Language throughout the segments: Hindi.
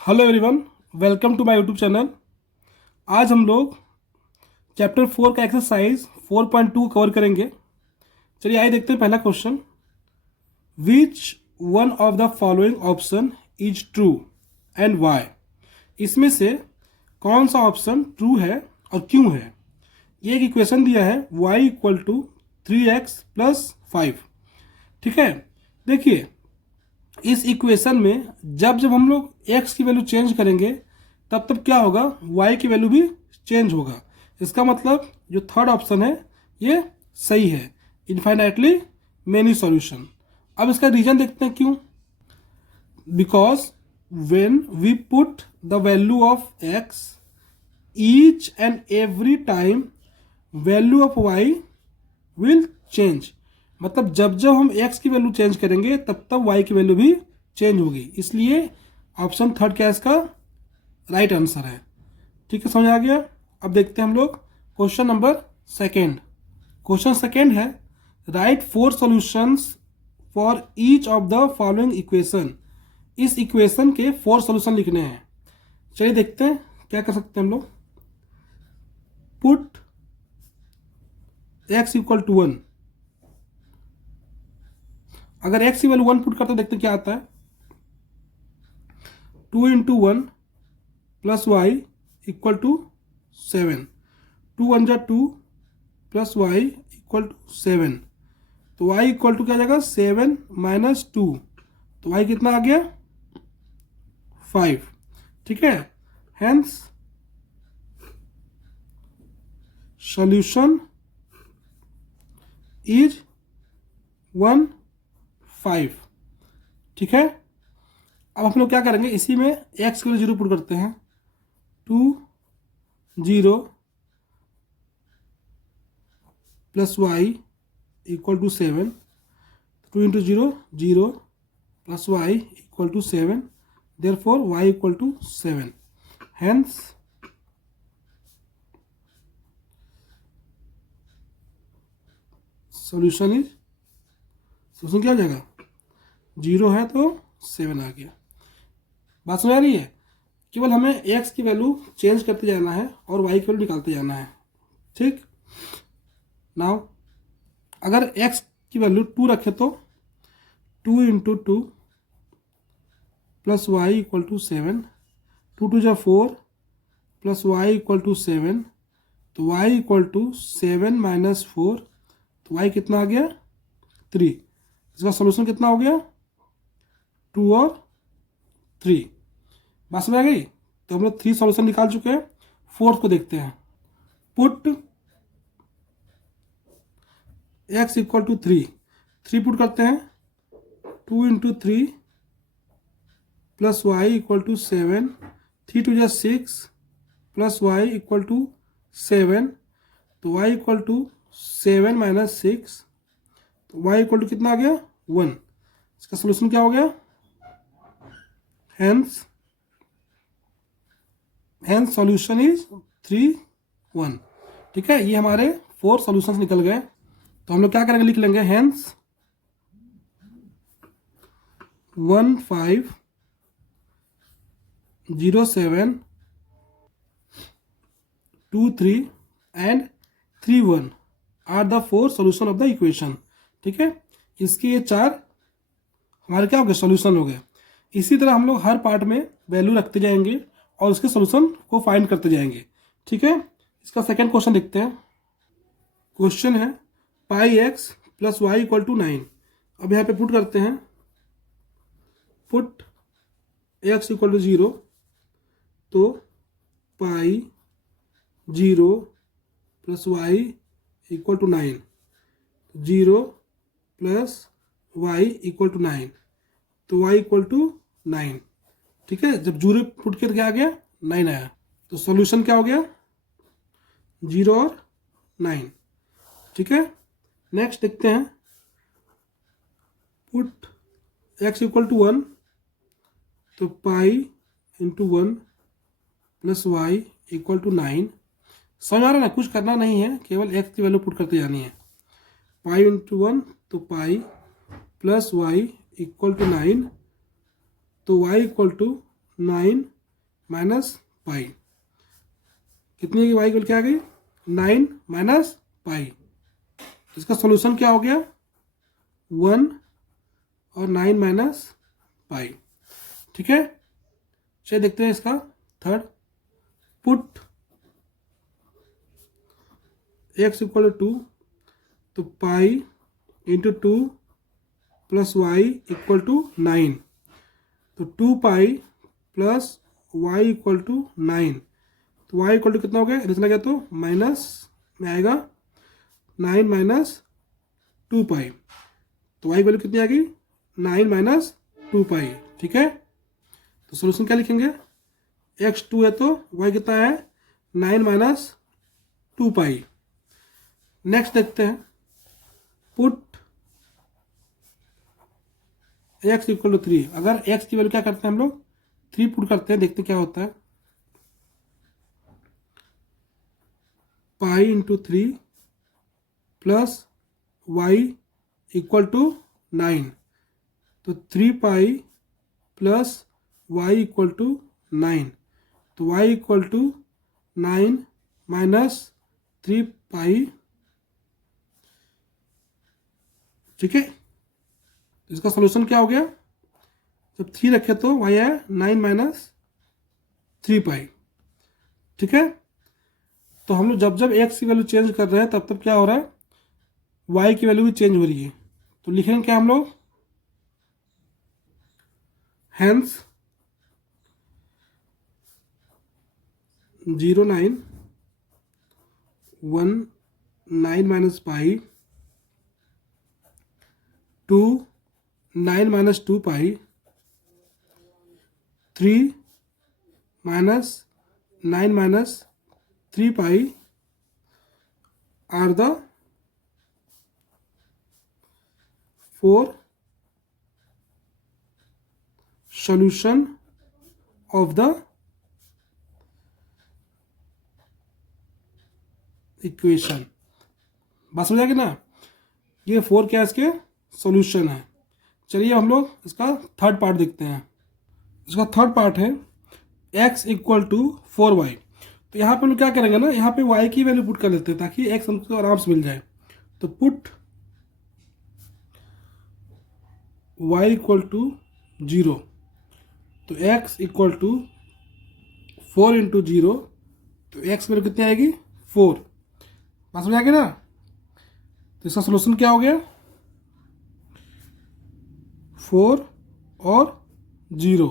Hello everyone, welcome to my YouTube channel. आज हम लोग चैप्टर 4 का एक्सरसाइज 4.2 कवर करेंगे। चलिए आइए देखते हैं पहला question. Which one of the following option is true and why. इसमें से कौन सा ऑप्शन ट्रू है और क्यों है। ये एक इक्वेशन दिया है y equal to 3x plus 5। ठीक है, देखिए इस इक्वेशन में जब जब हम लोग x की वैल्यू चेंज करेंगे तब तब क्या होगा, y की वैल्यू भी चेंज होगा। इसका मतलब जो थर्ड ऑप्शन है ये सही है, इनफाइनाइटली मेनी सॉल्यूशन। अब इसका रीजन देखते हैं क्यों। Because when we put the value of x each and every time value of y will change. मतलब जब जब हम x की वैल्यू चेंज करेंगे तब तब y की वैल्यू भी चेंज होगी, इसलिए ऑप्शन थर्ड क्या इसका राइट आंसर है। ठीक है, समझ आ गया। अब देखते हैं हम लोग question number second. Question second है right 4 solutions for each of the following equation. इस इक्वेशन के 4 सॉल्यूशन लिखने हैं। चलिए देखते हैं क्या कर सकते हैं हम लोग। Put x equal to 1। अगर x की वैल्यू 1 पुट करते देखते क्या आता है। 2 into 1 plus y equal to 7। 2 1 जा 2 प्लस वाई इक्वल टू 7। तो y इक्वल टू क्या जाएगा 7 माइनस 2। तो y कितना आ गया 5। ठीक है, हेंस सॉल्यूशन इज 1 5। ठीक है, अब हम लोग क्या करेंगे, इसी में x के लिए 0 पुट करते हैं। 2 0 plus y equal to 7। 2 into 0 0 plus y equal to 7। Therefore y equal to 7। Hence solution क्या हो जाएगा, 0 है तो 7 आ गया। बात समझ आ रही है। केवल हमें x की वैल्यू चेंज करते जाना है और y की वैल्यू निकालते जाना है। ठीक, नाउ अगर x की वैल्यू 2 रखे तो 2 into 2 plus y equal to 7। 2 2 जा 4 प्लस वाई इक्वल टू 7। तो y इक्वल टू 7 माइनस 4। तो y कितना आ गया 3। इसका सोल्यूशन कितना हो गया 2 और 3। बात समझ आ गई। तो हम लोग 3 सॉल्यूशन निकाल चुके हैं। फोर्थ को देखते हैं। Put x equal to 3। 3 put करते हैं। 2 into 3 plus y equal to 7। 3 2 जा 6 प्लस वाई इक्वल टू 7। तो y इक्वल टू 7 माइनस 6। तो y इक्वल टू कितना आ गया 1। इसका सोल्यूशन क्या हो गया, हेंस सॉल्यूशन इज 3 1। ठीक है, ये हमारे 4 सॉल्यूशंस निकल गए। तो हम लोग क्या करेंगे, लिख लेंगे hence 1 5 0 7 2 3 and 3 1 are the 4 solution of the equation. ठीक है, इसके ये 4 हमारे क्या हो गए सॉल्यूशन हो गए। इसी तरह हम लोग हर पार्ट में वैल्यू रखते जाएंगे और उसके सॉल्यूशन को फाइंड करते जाएंगे। ठीक है, इसका सेकंड क्वेश्चन देखते हैं। क्वेश्चन है pi x plus y equal to 9। अब यहाँ पे पुट करते हैं। Put x equal to 0। तो pi 0 plus y equal to 9। 0 plus y equal to 9। तो y इक्वल टू 9। ठीक है, जब 0 पुट करके आ गया 9 आया। तो सॉल्यूशन क्या हो गया 0 और 9। ठीक है, नेक्स्ट देखते हैं। Put x equal to 1। तो pi into 1 plus y equal to 9। समझ आ रहा है ना, कुछ करना नहीं है, केवल x की वैल्यू पुट करते जानी है। पाई इंटू 1 तो pi plus y equal to 9। तो y equal to 9 minus pi. कितनी की वाई की वैल्यू क्या आ गई? 9 माइनस पाई। इसका सॉल्यूशन क्या हो गया? 1 और 9 माइनस पाई। ठीक है, चलिए देखते हैं इसका third. Put x equal to 2, तो pi into 2 plus y equal to 9, तो 2 pi plus y equal to 9, तो वाई इक्वल टू कितना हो गया? इधर गया तो माइनस में आएगा 9 माइनस 2 पाई, तो वाई वैल्यू कितनी आ गई? 9 माइनस 2 पाई। ठीक है, तो सोल्यूशन क्या लिखेंगे? x 2 है तो y कितना है? 9 माइनस 2 पाई। नेक्स्ट देखते हैं, पुट x इक्वल टू 3। अगर x की वैल्यू क्या करते हैं हम लोग? 3 पुट करते हैं, देखते क्या होता है। Pi into 3 plus y equal to 9, तो 3 pi plus y equal to 9, तो y equal to 9 minus 3 pi. ठीक है, इसका सोल्यूशन क्या हो गया? जब 3 रखे तो वाई है 9 माइनस 3 पाई। ठीक है, तो हम लोग जब जब x की वैल्यू चेंज कर रहे हैं तब तब क्या हो रहा है? y की वैल्यू भी चेंज हो रही है। तो लिखेंगे क्या हम लोग? Hence 0 9 1 9 minus pi 2 9 minus 2 pi 3 minus 9 minus 3 पाई are the 4 solution of the equation. बात समझ आएगी ना? ये 4 क्या इसके सॉल्यूशन है। चलिए हम लोग इसका थर्ड पार्ट देखते हैं। इसका थर्ड पार्ट है x इक्वल टू 4y। तो यहाँ पे हम क्या करेंगे ना, यहाँ पे y की वैल्यू पुट कर लेते हैं ताकि x हमको आराम से मिल जाए। तो पुट y इक्वल टू 0, तो x इक्वल टू 4 इंटू 0, तो x वैल्यू कितनी आएगी? 4। बात समझ आएगी ना? तो इसका सोल्यूशन क्या हो गया? 4 और 0।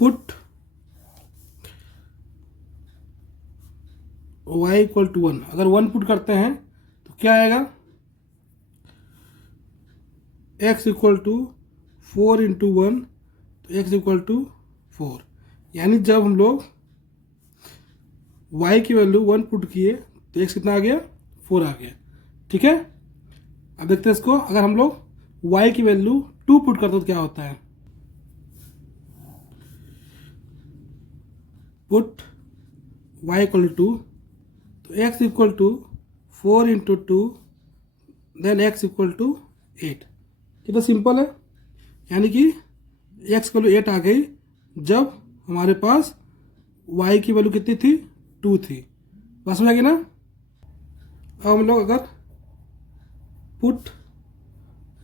Put y equal to 1। अगर 1 पुट करते हैं तो क्या आएगा? x इक्वल टू 4 इंटू 1, तो x इक्वल टू 4। यानी जब हम लोग y की वैल्यू 1 पुट किए तो x कितना आ गया? 4 आ गया। ठीक है, अब देखते हैं इसको। अगर हम लोग y की वैल्यू 2 पुट करते तो क्या होता है? पुट y इक्वल टू 2, तो x equal to 4 into 2 then x equal to 8। कितना सिंपल है। यानी कि x की वैल्यू 8 आ गई जब हमारे पास y की वैल्यू कितनी थी? 2 थी। बात समझ आएगी ना? अब हम लोग अगर पुट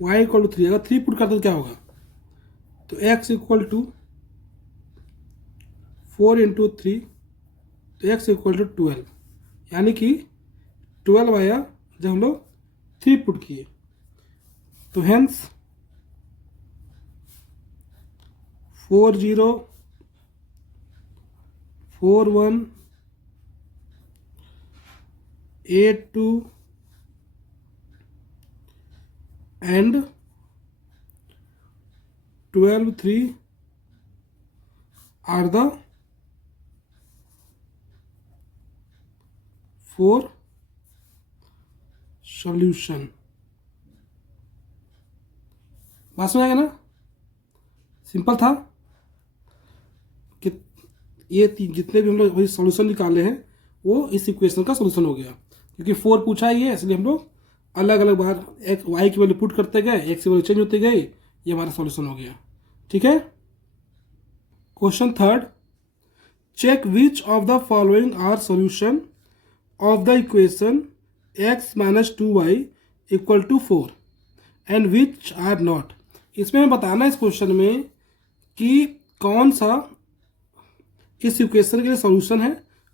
y इक्वल टू 3, अगर 3 पुट करते तो क्या होगा? तो x इक्वल टू 4 इंटू 3, तो x इक्वल टू 12। यानी कि 12 आया जब हम लोग 3 पुट किए। तो hence 4 0 4 1 8 2 and 12 3 are the 4 solution। बात समझ आएगा ना? सिंपल था कि ये जितने भी हम लोग वही सॉल्यूशन निकाले हैं वो इस इक्वेशन का सॉल्यूशन हो गया। क्योंकि 4 पूछा ही है इसलिए हम लोग अलग अलग बार एक y की वैल्यू पुट करते गए, x की वैल्यू चेंज होती गई, ये हमारा सॉल्यूशन हो गया। ठीक है। Question third, check which of the following are solution of the equation x minus two y equal to four and which are not. इसमें हमें बताना है इस क्वेश्चन में कि कौन सा इस इक्वेशन के लिए सॉल्यूशन है,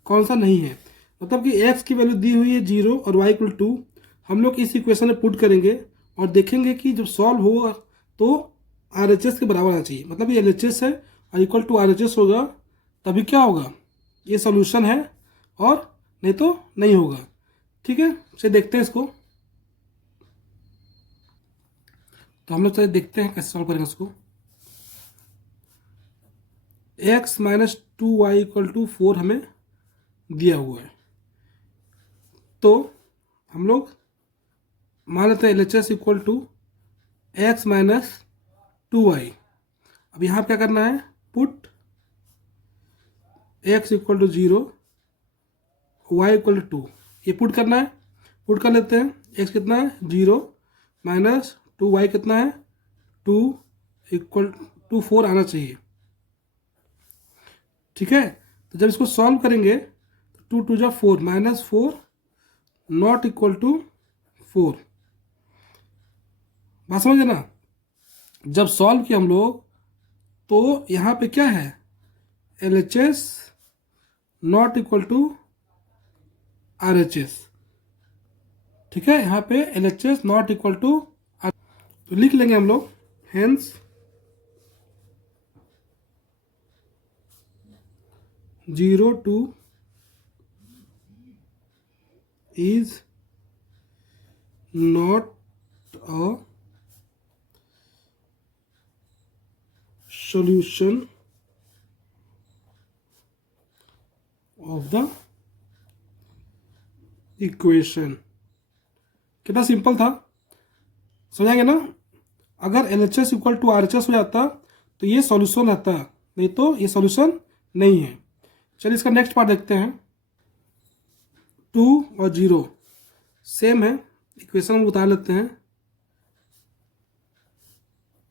कौन सा नहीं है। मतलब कि x की वैल्यू दी हुई है 0 और y इक्वल टू, हम लोग इस इक्वेशन में पुट करेंगे और देखेंगे कि जब सॉल्व होगा तो RHS के बराबर आना चाहिए। मतलब ये LHS है और इक्वल टू RHS होगा, तभी क्या होगा, ये सॉल्यूशन है, और नहीं तो नहीं होगा। ठीक है, चलिए देखते हैं इसको। तो हम लोग चलिए देखते हैं कैसे सॉल्व करेंगे इसको। x minus two y equal to four हमें दिया हुआ है, तो हम लोग मान लेते हैं LHS equal to x minus two y. अब यहाँ क्या करना है, put x equal to zero, y equal to two, ये पुट करना है। पुट कर लेते हैं, x कितना है 0 माइनस टू वाई कितना है 2 इक्वल टू 4 आना चाहिए। ठीक है, तो जब इसको सॉल्व करेंगे तो 2 टू जा 4 माइनस 4 नॉट इक्वल टू 4। बात समझे ना। जब सॉल्व किया हम लोग तो यहाँ पे क्या है, LHS not equal to RHS। ठीक है, यहाँ पे LHS नॉट इक्वल टू, तो लिख लेंगे हम लोग hence 0 two is not a solution of the equation। कितना सिंपल था, समझाएंगे ना। अगर LHS इक्वल टू RHS हो जाता तो ये सॉल्यूशन रहता, नहीं तो ये सॉल्यूशन नहीं है। चलिए इसका नेक्स्ट पार्ट देखते हैं। 2 और 0 सेम है, इक्वेशन हम उतार लेते हैं।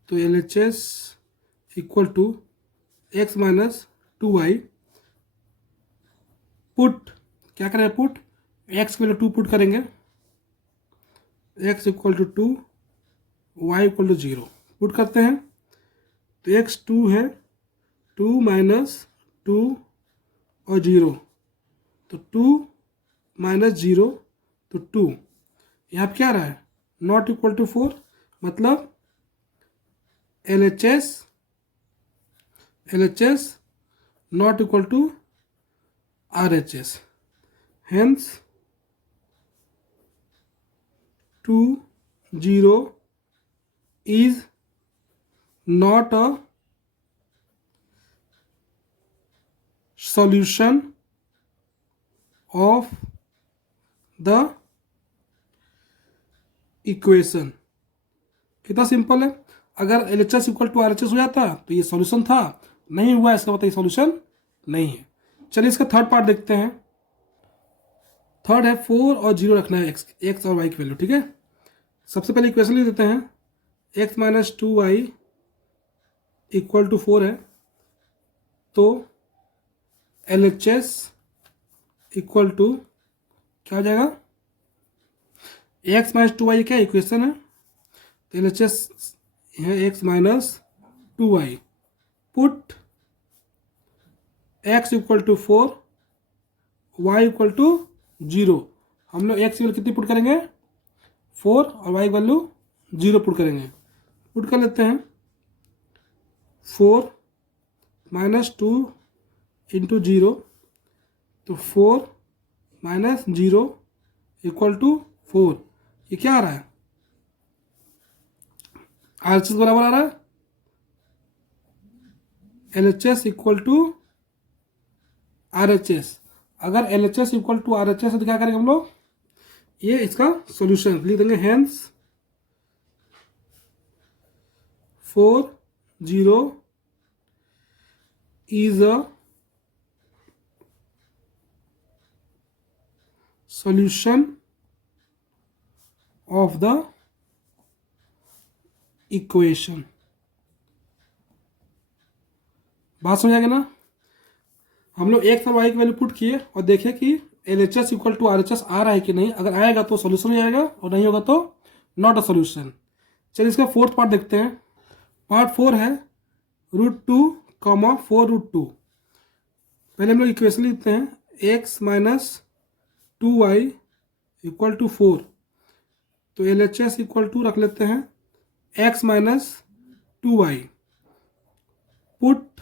तो LHS equal to x minus two y, put क्या करें, पुट x की वैल्यू 2 पुट करेंगे, x equal to 2, y equal to 0 put करते हैं। तो x 2 है, 2 माइनस 2 और 0, तो 2 माइनस 0 तो 2। यहाँ पे क्या रहा है, नॉट इक्वल टू 4, मतलब LHS not equal to RHS, hence 2 0 is not a solution of the equation। कितना सिंपल है। अगर LHS इक्वल टू RHS हो जाता तो ये सॉल्यूशन था, नहीं हुआ इसका मतलब ये सॉल्यूशन नहीं है। चलिए इसका थर्ड पार्ट देखते हैं। थर्ड है 4 और 0 रखना है x और y की वैल्यू। ठीक है, सबसे पहले इक्वेशन लिख देते हैं, x minus two y equal to 4 है, तो LHS इक्वल टू क्या हो जाएगा, x माइनस टू वाई क्या इक्वेशन है, तो LHS है x minus two y, put x equal to 4, y equal to 0। हम लोग x की वैल्यू कितनी पुट करेंगे, 4, और y की वैल्यू 0 पुट करेंगे। पुट कर लेते हैं, 4 माइनस 2 इंटू 0, तो 4 माइनस 0 इक्वल टू 4। ये क्या आ रहा है, RHS बराबर आ रहा है LHS इक्वल टू RHS। अगर LHS इक्वल टू RHS है तो क्या करेंगे हम लोग, ये इसका सॉल्यूशन लिख देंगे, hence 4 0 is a solution of the equation। बात समझ आ गया ना। हम लोग एक्स और वाई की वैल्यू पुट किए और देखे कि L H S equal to R H S आ रहा है कि नहीं। अगर आएगा तो सोल्यूशन ही आएगा और नहीं होगा तो नॉट अ सोल्यूशन। चलिए इसका फोर्थ पार्ट देखते हैं। पार्ट 4 है √2 कॉमा 4√2। पहले हम लोग इक्वेशन लिखते हैं x minus 2y equal to 4। तो L H S equal to रख लेते हैं x minus 2y, put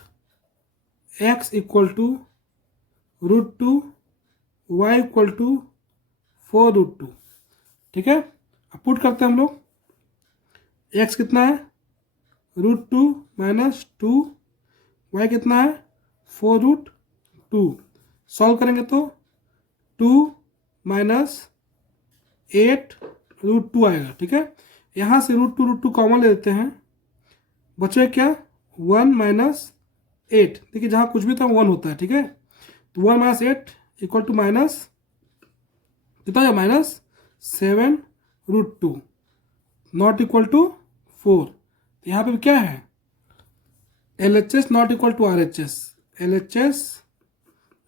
x equal to √2 y equal to 4√2। ठीक है, अब पुट करते हैं हम लोग। x कितना है √2 माइनस 2, y कितना है 4√2। सॉल्व करेंगे तो 2 माइनस 8√2 आएगा। ठीक है, यहाँ से √2 कॉमन ले लेते हैं, बचे क्या 1 माइनस 8। देखिए जहाँ कुछ भी था 1 होता है। ठीक है, तो 1 माइनस 8 इक्वल टू माइनस कितना है माइनस 7√2 नॉट इक्वल टू 4। तो यहाँ पे क्या है L H S not equal to R H S, L H S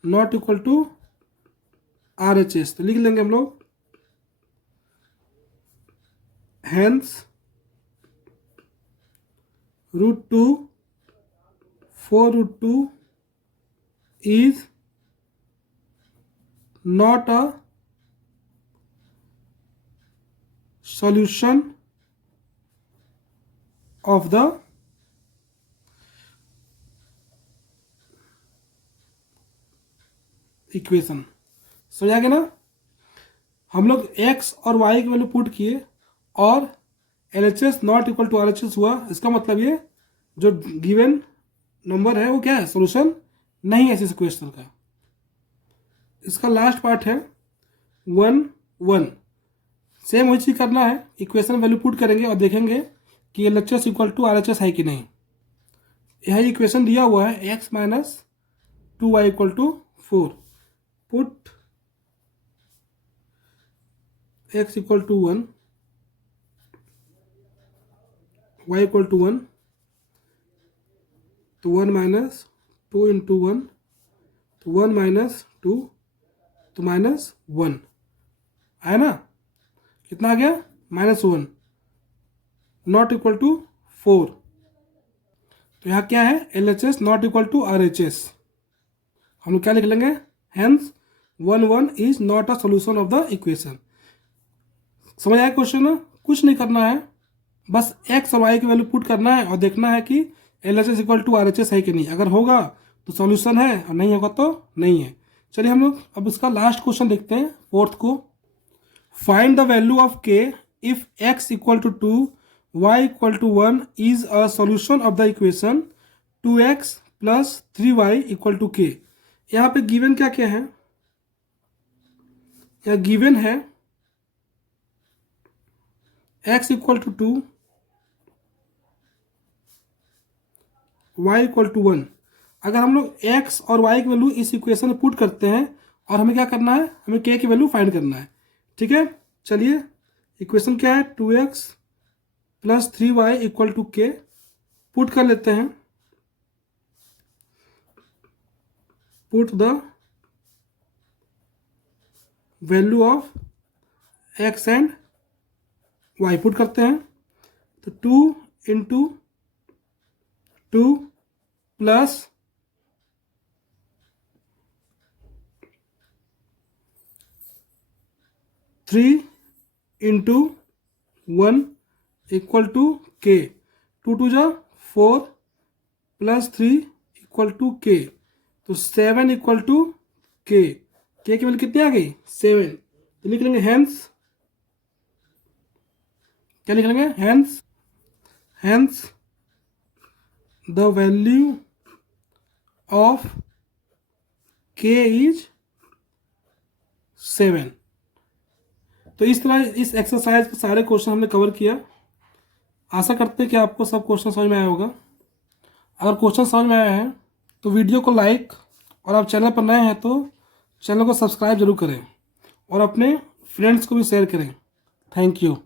not equal to R H S. तो लिख लेंगे हम लोग hence √2 4√2 is not a solution of the equation. समझ आ गया ना। हम लोग x और y की वैल्यू पुट किए और L H S not equal to R H S हुआ। इसका मतलब ये जो गिवन नंबर है वो क्या है सोल्यूशन नहीं है इस इक्वेशन का। इसका लास्ट पार्ट है 1 1। सेम वही चीज़ करना है, इक्वेशन वैल्यू पुट करेंगे और देखेंगे कि L H S equal to R H S है कि नहीं। यह इक्वेशन दिया हुआ है x minus 2y equal to 4, put x equal to 1 y equal to 1, तो 1 माइनस 2 इंटू 1, तो 1 माइनस 2 तो माइनस 1 आया ना। कितना आ गया -1 नॉट इक्वल टू 4। तो यहाँ क्या है L H S not equal to R H S. हम लोग क्या लिख लेंगे hence 1 1 is not a solution of the equation. समझ आया क्वेश्चन ना। कुछ नहीं करना है, बस x और y की वैल्यू पुट करना है और देखना है कि L H S equal to R H S है कि नहीं। अगर होगा तो सॉल्यूशन है और नहीं होगा तो नहीं है। चलिए हम लोग अब इसका लास्ट क्वेश्चन देखते हैं, फोर्थ को। Find the value of k if x equal to 2 y equal to 1 is a solution of the equation 2x plus 3y equal to k। यहाँ पे गिवन क्या क्या है, यहाँ गिवन है x equal to 2 y equal to 1। अगर हम लोग x और y की वैल्यू इस इक्वेशन में पुट करते हैं और हमें क्या करना है, हमें k की वैल्यू फाइंड करना है। ठीक है, चलिए इक्वेशन क्या है 2x plus 3y equal to k, put कर लेते हैं। Put the value of x and y put करते हैं। तो 2 into 2 plus 3 into 1 equal to k। 2 2 जा 4 प्लस 3 इक्वल टू k, तो 7 इक्वल टू k। k की वैल्यू कितनी आ गई 7। तो लिख लेंगे हैंस, क्या लिख लेंगे hence the value of k is 7। तो इस तरह इस एक्सरसाइज के सारे क्वेश्चन हमने कवर किया। आशा करते हैं कि आपको सब क्वेश्चन समझ में आया होगा। अगर क्वेश्चन समझ में आया है तो वीडियो को लाइक, और आप चैनल पर नए हैं तो चैनल को सब्सक्राइब जरूर करें और अपने फ्रेंड्स को भी शेयर करें। Thank you.